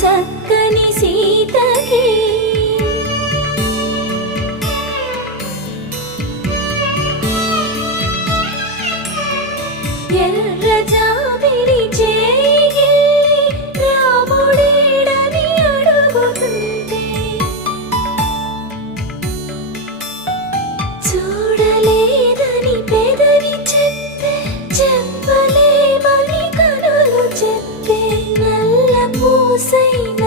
చక్కని సీతకి ఎర్ర జాబిలి చేయి రాముడేడని అడుగుతుంటే చూడలేదని పెదవి చెప్పే చెప్పలేమని కనులు చెప్పే నల్ల పూసైన